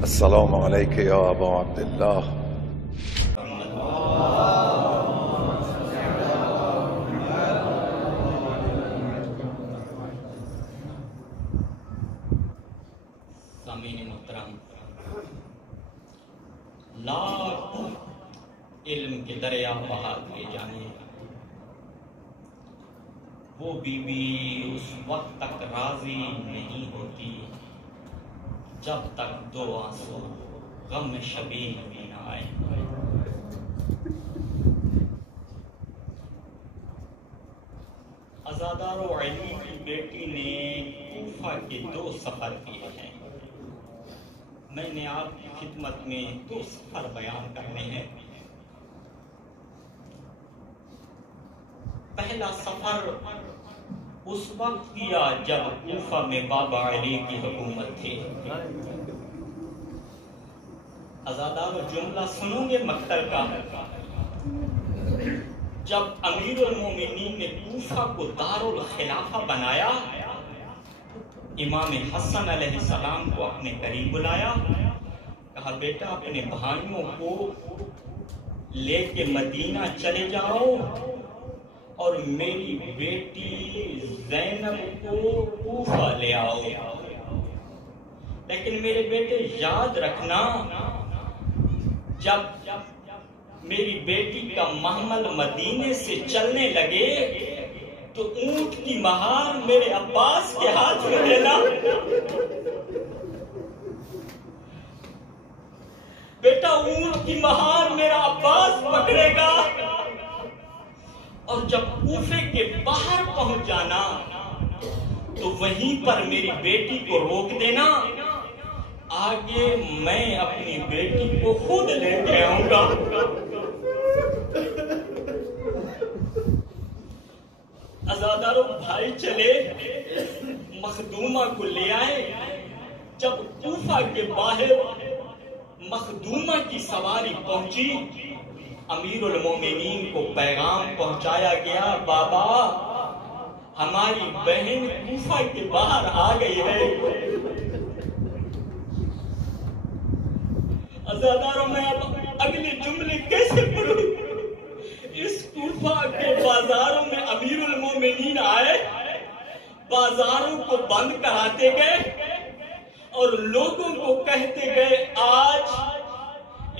السلام علیک یا ابا عبداللہ. سامعین محترم، لاکھ علم کے دریا بہا دیے جانے، وہ بیوی اس وقت تک راضی نہیں ہوتی جب تک دو آنسو غم شبیہ بھی نہ آئے. عزادار و علی کی بیٹی نے کوفہ کے 2 سفر کیے ہیں. میں نے آپ کی خدمت میں 2 سفر بیان کرنے ہیں. پہلا سفر اس وقت کیا جب کوفہ میں بابا علی کی حکومت تھی. عزادار و جملہ سنو گے مقتل کا. جب امیر المومنین نے کوفہ کو دار الخلافہ بنایا، امام حسن علیہ السلام کو اپنے قریب بلایا، کہا بیٹا اپنے بھائیوں کو لے کے مدینہ چلے جاؤ اور میری بیٹی زینب کو کوفہ لے آؤ، لیکن میرے بیٹے یاد رکھنا جب میری بیٹی کا محمل مدینے سے چلنے لگے تو اونٹ کی مہار میرے عباس کے ہاتھ میں دینا. بیٹا اونٹ کی مہار میرا عباس پکڑے گا اور جب کوفے کے باہر پہنچ جانا تو وہیں پر میری بیٹی کو روک دینا، آگے میں اپنی بیٹی کو خود لے کے آؤں گا. عزاداروں بھائی چلے مخدومہ کو لے آئے. جب کوفہ کے باہر مخدومہ کی سواری پہنچی، امیر المومنین کو پیغام پہنچایا گیا بابا ہماری بہن کوفہ کے باہر آ گئی ہے. عزاداروں میں اب اگلے جملے کیسے پڑھوں؟ اس کوفہ کے بازاروں میں امیر المومنین آئے، بازاروں کو بند کراتے گئے اور لوگوں کو کہتے گئے آج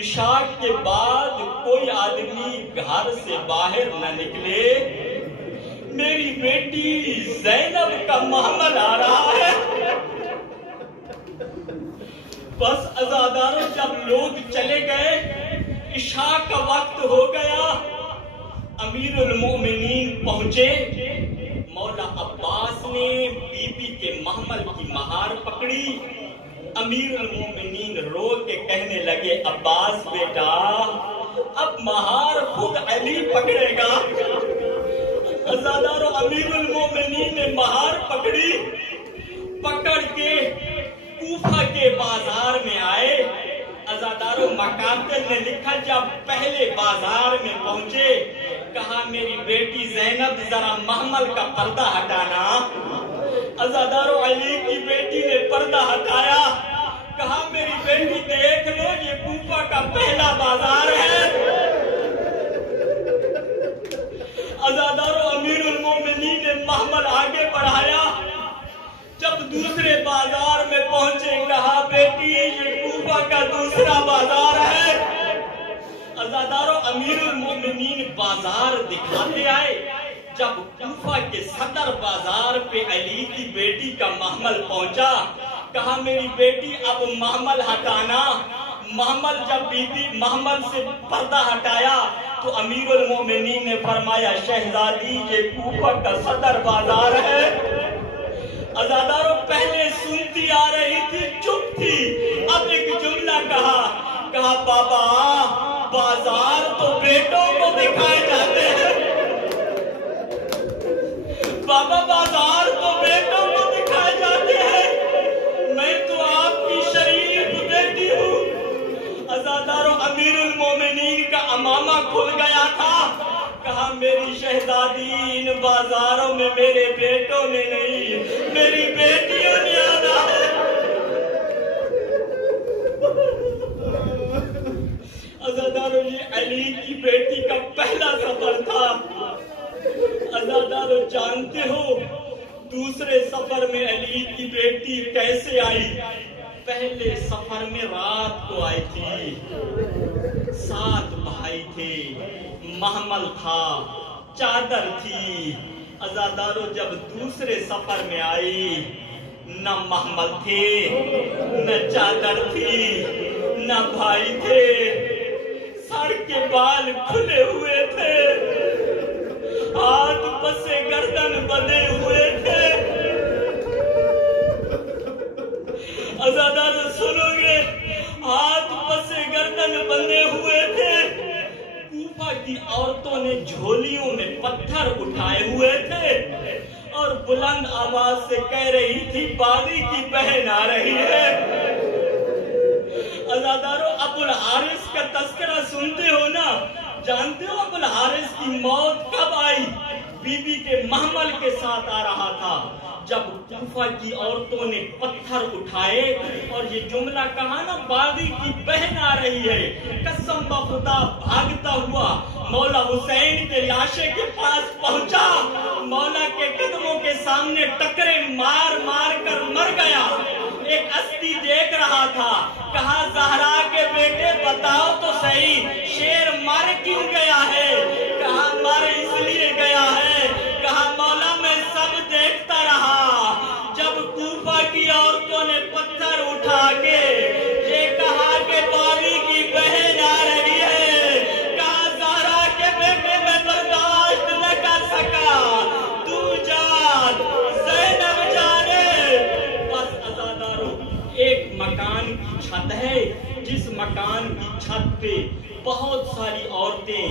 عشاء کے بعد کوئی آدمی گھر سے باہر نہ نکلے، میری بیٹی زینب کا محمل آ رہا ہے. بس عزاداروں جب لوگ چلے گئے، عشاء کا وقت ہو گیا، امیر المومنین پہنچے. مولا عباس نے بی بی کے محمل کی مہار پکڑی. امیر المومنین رو کے کہنے لگے عباس بیٹا اب مہار خود علی پکڑے گا. عزاداروں امیر المومنین نے مہار پکڑی، پکڑ کے کوفہ کے بازار میں آئے. عزاداروں مقاتل نے لکھا جب پہلے بازار میں پہنچے کہا میری بیٹی زینب ذرا محمل کا پردہ ہٹانا. عزاداروں علی کی بیٹی نے پردہ ہٹایا، کہا میری بیٹی دیکھ لو یہ کوفہ کا پہلا بازار ہے. عزاداروں امیر المومنین نے محمل آگے بڑھایا. جب دوسرے بازار میں پہنچے کہا بیٹی یہ کوفہ کا دوسرا بازار ہے. عزاداروں امیر المومنین بازار دکھاتے آئے. جب کوفہ کے صدر بازار پہ علی کی بیٹی کا محمل پہنچا کہا میری بیٹی اب محمل ہٹانا. محمل جب بی بی محمل سے پردہ ہٹایا تو امیر المومنین نے فرمایا شہزادی یہ کوفہ کا صدر بازار ہے. عزاداروں پہلے سنتی آ رہی تھی چپ تھی، اب ایک جملہ کہا بابا بازار تو بیٹوں کو دکھائے جاتے ہیں. بابا بازار تو بیٹوں کو دکھائے جاتے ہیں، میں تو آپ کی شریف بیٹی ہوں. عزاداروں امیر المومنین کا امامہ کھل گیا تھا. کہا میری شہزادی ان بازاروں میں میرے بیٹوں نے نہیں میری بیٹیوں نے آنا ہے. की बेटी कैसे आई? पहले सफर में रात को आई थी। 7 भाई थे, महमल था, चादर थी। अज़ादारों जब दूसरे सफर में आई, न महमल थे, न चादर थी, न भाई थे, सर के बाल खुले हुए थे, हाथ पसे गर्दन बंधे हुए थे। अज़ादारों सुनोगे, हाथ पसे गर्दन बंधे हुए थे। कूफा की औरतों ने झोलियों में पत्थर उठाए हुए थे और बुलंद आवाज से कह रही थी, बादी की बहन आ रही है। अज़ादारों अबुल हारिस का तस्करा सुनते हो ना? जानते हो अबुल हारिस की मौत कब आई? बीबी के महमल के साथ आ रहा था, जब कूफा की औरतों ने पत्थर उठाए और ये जुमला कहा ना, बादी की बहन आ रही है। कसम बखुदा भागता हुआ मौला हुसैन के लाशे के पास पहुंचा, मौला के कदमों के सामने टकरे मार मार कर मर गया। एक अस्ती देख रहा था, कहा ज़हरा के बेटे बताओ तो सही, शेर मर क्यों गया है? कहा मर इसलिए गया है। कहा मौला मैं सब देखता रहा, जब कूफा की औरतों ने पत्थर उठा के ये कहा कि बादी की बहन आ रही है। कहा ज़हरा के बेटे मैं बर्दाश्त न कर सका, तू जान ज़ैनब जाने। बस अज़ादारों एक मकान की छत है, जिस मकान की छत पे बहुत सारी औरतें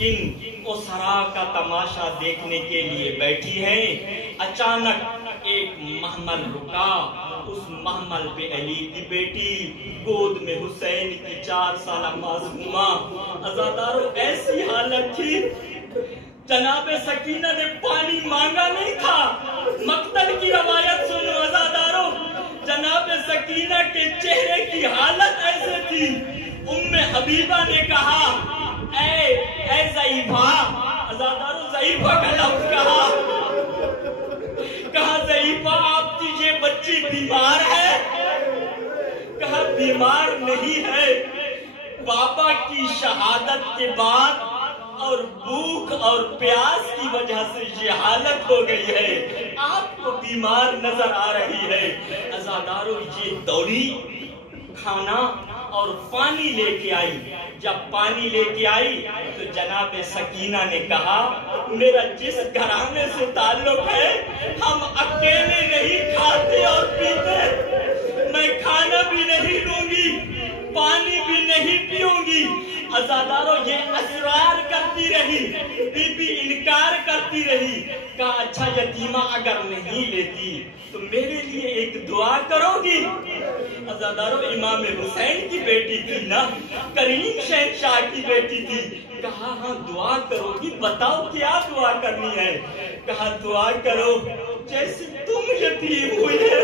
इन उसरा का तमाशा देखने के लिए बैठी हैं। अचानक एक महमल रुका, उस महमल पे अली की बेटी, गोद में हुसैन की 4 साल मासूमा। अज़ादारों ऐसी हालत थी, जनाबे सकीना ने पानी मांगा नहीं था। मक्तल की रवायत सुनो अज़ादारों, जनाबे सकीना के चेहरे की हालत ऐसे थी। उम्मे हबीबा ने कहा, ऐ ज़ईफ़ा, अज़ादारों ज़ईफ़ा का लफ्ज़ कहा ज़ईफ़ा आपकी ये बच्ची बीमार है? कहा बीमार नहीं है, बाबा की शहादत के बाद और भूख और प्यास की वजह से ये हालत हो गई है, आपको बीमार नजर आ रही है। अज़ादारों ये दौड़ी, खाना और पानी लेके आई। जब पानी लेके आई तो जनाबे सकीना ने कहा, मेरा जिस घराने से ताल्लुक है, हम अकेले नहीं खाते और पीते, मैं खाना भी नहीं लूंगी, पानी भी नहीं पीऊंगी। अज़ादारों ये असरार करती रही, बीबी इनकार करती रही। कहा अच्छा यतीमा अगर नहीं लेती तो मेरे लिए एक दुआ करोगी? अज़ादारों इमाम हुसैन की बेटी थी ना, करीम शहंशाह की बेटी थी। कहा हाँ दुआ करोगी, बताओ क्या दुआ करनी है? कहा दुआ करो जैसे तुम यतीम हुई है,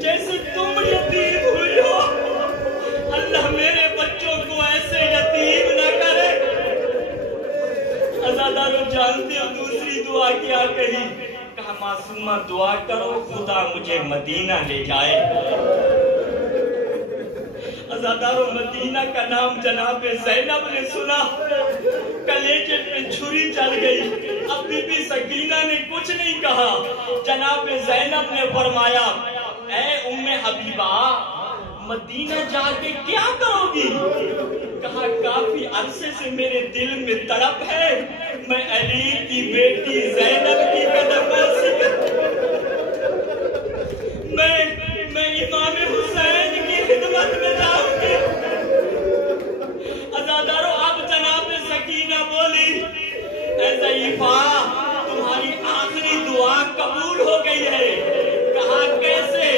जैसे तुम यतीम हुई हो, अल्लाह मेरे बच्चों को ऐसे यतीम न करे। अज़ादारों जानते हो दूसरी दुआ क्या कही? कहा मासूमा दुआ करो खुदा मुझे मदीना ले जाए। अज़ादारों मदीना का नाम जनाबे ज़ैनब ने सुना, कलेजे पे छुरी चल गई। अब बीबी सकीना ने कुछ नहीं कहा। जनाबे ज़ैनब ने फरमाया, ऐ उम्मे हबीबा मदीना जाके क्या करोगी? कहा काफी अरसे से मेरे दिल में तड़प है, मैं अली की बेटी ज़ैनब की कदमों मैं इमाम हुसैन की खिदमत में जाऊंगी। अज़ादारों अब जनाब सकीना बोली, ऐ ज़ईफ़ा तुम्हारी आखिरी दुआ कबूल हो गई है। कहा कैसे?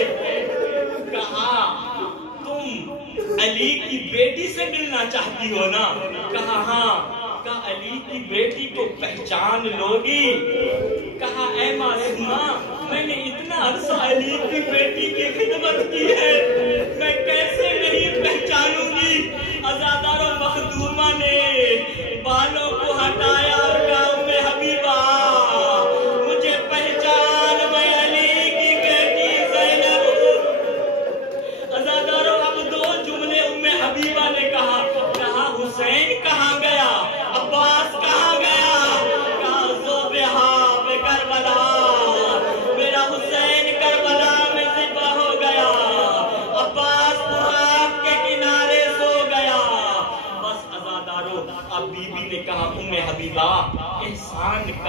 कहा तुम अली की बेटी से मिलना चाहती हो ना? कहा हाँ। कहा अली की बेटी को पहचान लोगी? कहा ऐ मासूमा मैंने इतना अरसा अली की बेटी की खिदमत की है, मैं कैसे नहीं पहचानूंगी? अज़ादारों मखदूमा ने बालों को हटाया और कहा उम्मे हबीबा मुझे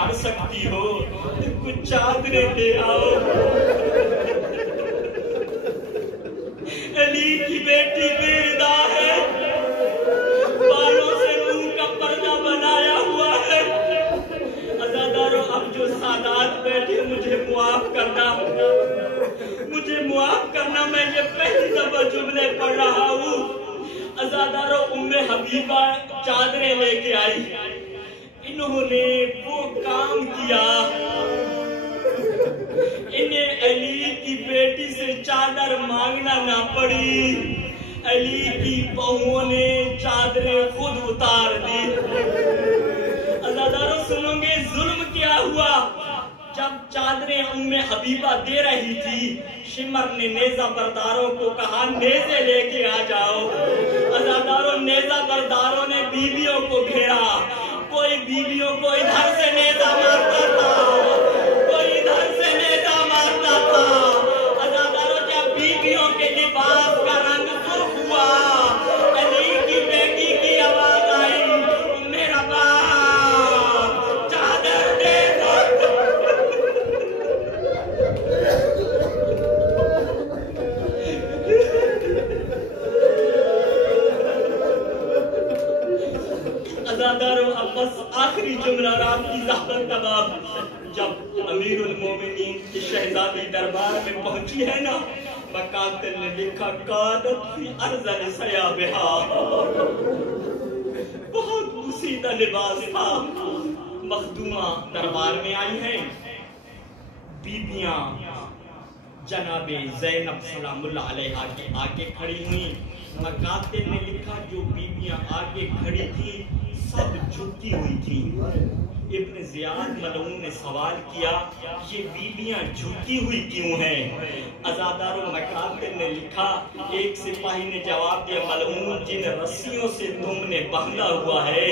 कर सकती हो तो कुछ चादरें ले आओ। अली की बेटी बेदा है, बालों से मुंह का पर्दा बनाया हुआ है। अज़ादारों, अब जो सादात बैठे मुझे मुआफ करना, मुझे मुआफ करना। मैं ये पहली दफा जुमले पढ़ रहा हूँ। अज़ादारों, उम्मे हबीबा चादरें लेके आई। इन्होंने वो काम किया, इन्हें अली की बेटी से चादर मांगना ना पड़ी। अली की बहुओं ने चादरें खुद उतार दी। अज़ादारों, सुनोगे जुल्म क्या हुआ? जब चादरें उम्मे हबीबा दे रही थी, शिमर ने नेज़ा बरदारों को कहा नेज़े लेके आ जाओ। अज़ादारों, नेज़ा बरदारों ने बीवियों को घेरा। कोई बीवियों को इधर से नेज़ा मारता था, कोई इधर से नेज़ा मारता था। अज़ादारों, जब बीवियों के लिबास का रंग सुर्ख हुआ, अली की बेटी की आवाज आई, मेरा बाप चादर दे दो। अज़ादारों, अब बस आखिरी जुमला रात की ज़हमत तमाम। जब अमीरुल मोमिनीन की शहजादी दरबार में पहुंची है ना, मकातिल ने लिखा कादत फी अर्ज़ल सयाबिहा, बहुत मुसीदा लिबास था। मखदूमा दरबार में आई हैं, बीबियां जनाबे ज़ैनब सलामुल्लाह अलैहा के आगे खड़ी हुई। मकातिल ने लिखा जो बीबियां आगे खड़ी थी सब झुकी हुई थी। इब्न ज़ियाद मलऊन ने सवाल किया, ये बीबियां झुकी हुई क्यों हैं? अज़ादारों, मकातिल ने लिखा, एक सिपाही ने जवाब दिया, मलऊन, जिन रस्सियों से तुमने बांधा हुआ है,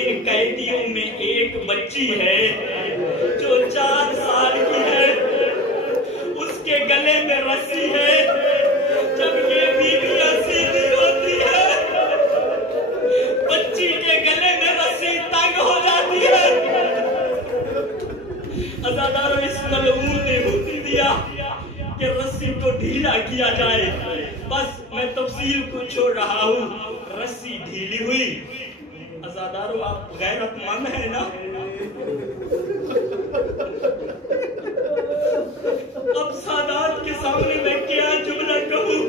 इन कैदियों में एक बच्ची है जो 4 साल की है, उसके गले में रस्सी है। जब ये बीबियां सीधी होती है, बच्ची के गले में रस्सी तंग हो जाती है। अज़ादारों, इस मलऊन ने हुक्म दिया कि रस्सी को ढीला किया जाए। बस मैं तफसील को छोड़ रहा हूँ, रस्सी ढीली हुई। अज़ादारों, आप गैरतमंद है ना? अब सादात के सामने मैं क्या जुमला कहूँ?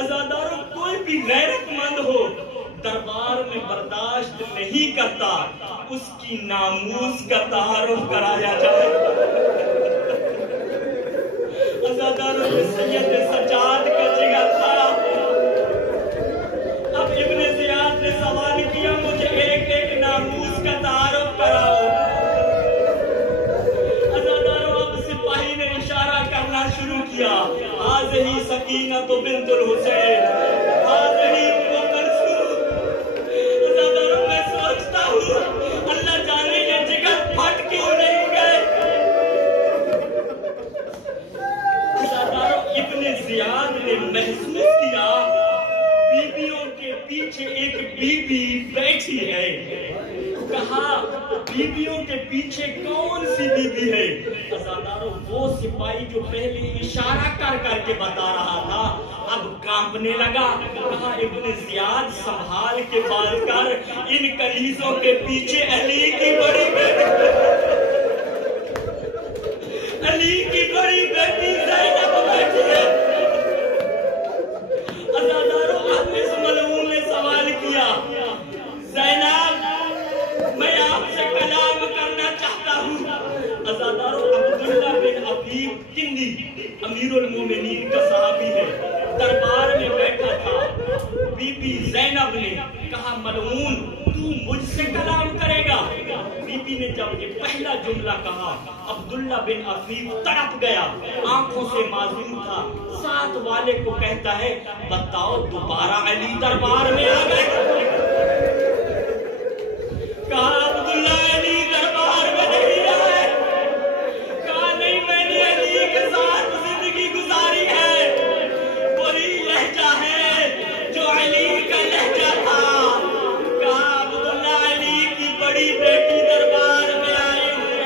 अज़ादारों, कोई भी गैरतमंद हो दरबार में बर्दाश्त नहीं करता, उसकी नामूस का तारुफ कराया जाए। अज़ादारों, सैयद सज्जाद का जिगर था। अब इब्न ज़ियाद ने सवाल किया, मुझे एक एक नामूस का तारुफ कराओ। अज़ादारों, अब सिपाही ने इशारा करना शुरू किया, हाज़िही सकीना तो बिन्तुल हुसैन, हाज़िही उम्मुल कुलसूम। अज़ादारों, मैं सोचता हूँ अल्लाह जाने ये जिगर फट क्यों नहीं गए। अज़ादारों, इब्न ज़ियाद ने महसूस किया बीबियों के पीछे एक बीबी बैठी है। कहा, बीबियों के पीछे कौन सी बीबी है? अज़ादारों, वो सिपाही जो पहले इशारा कर करके बता रहा था अब कांपने लगा। कहा, इब्न ज़ियाद संभाल के बात कर, इन कलीजों के पीछे अली की बड़ी बेटी, अली की बड़ी बेटी ज़ैनब बैठी है। अज़ादारों, अब इस मलऊन ने सवाल किया, ज़ैनब, मैं आपसे कलाम करना चाहता हूँ। अज़ादारों, अब्दुल्ला बिन अफीफ किंदी अमीरुल मोमिनीन का सहाबी है, दरबार में बैठा था। बीबी ज़ैनब ने कहा, मलऊन, तू मुझसे कलाम करेगा? बीबी ने जब ये पहला जुमला कहा, अब्दुल्ला बिन अफीफ तड़प गया, आंखों से माजूम था। साथ वाले को कहता है, बताओ दोबारा अली दरबार में आ गए? कहा, अब्दुल्ला अली दरबार में नहीं आए। कहा, नहीं, मैंने अली के साथ जिंदगी गुजारी है। वही लहजा है जो अली का लहजा था। कहा, अब्दुल्ला, अली की बड़ी बेटी दरबार में आई हुई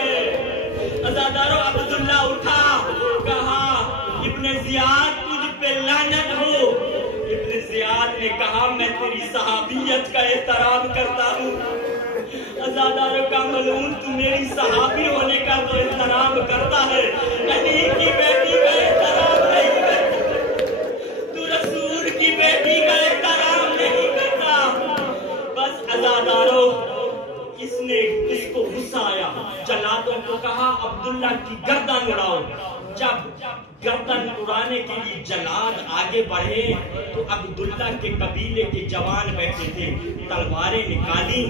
نے کہا میں تیری صحابیت کا احترام کرتا ہوں۔ عزاداروں کا ملعون تو میری صحابی ہونے کا تو احترام کرتا ہے، علی کی بیٹی کا احترام نہیں کرتا، تو رسول کی بیٹی کا احترام نہیں کرتا۔ بس عزاداروں اس کو غصہ آیا، جلادوں کو کہا عبداللہ کی گردن اڑاؤ۔ جب گردن اڑانے کے لیے جلاد آگے بڑھے تو عبداللہ کے قبیلے کے جوان بیٹھے تھے، تلواریں نکالی،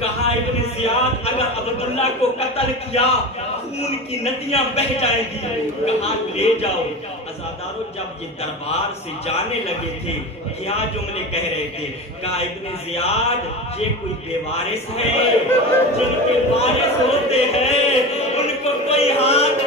کہا ابن زیاد اگر عبداللہ کو قتل کیا خون کی ندیاں بہہ جائیں گی، کہا لے جاؤ۔ عزاداروں جب یہ دربار سے جانے لگے تھے کیا جملے کہہ رہے تھے، کہا ابن زیاد یہ کوئی بے وارث ہے، جن کے وارث ہوتے ہیں ان کو کوئی ہاتھ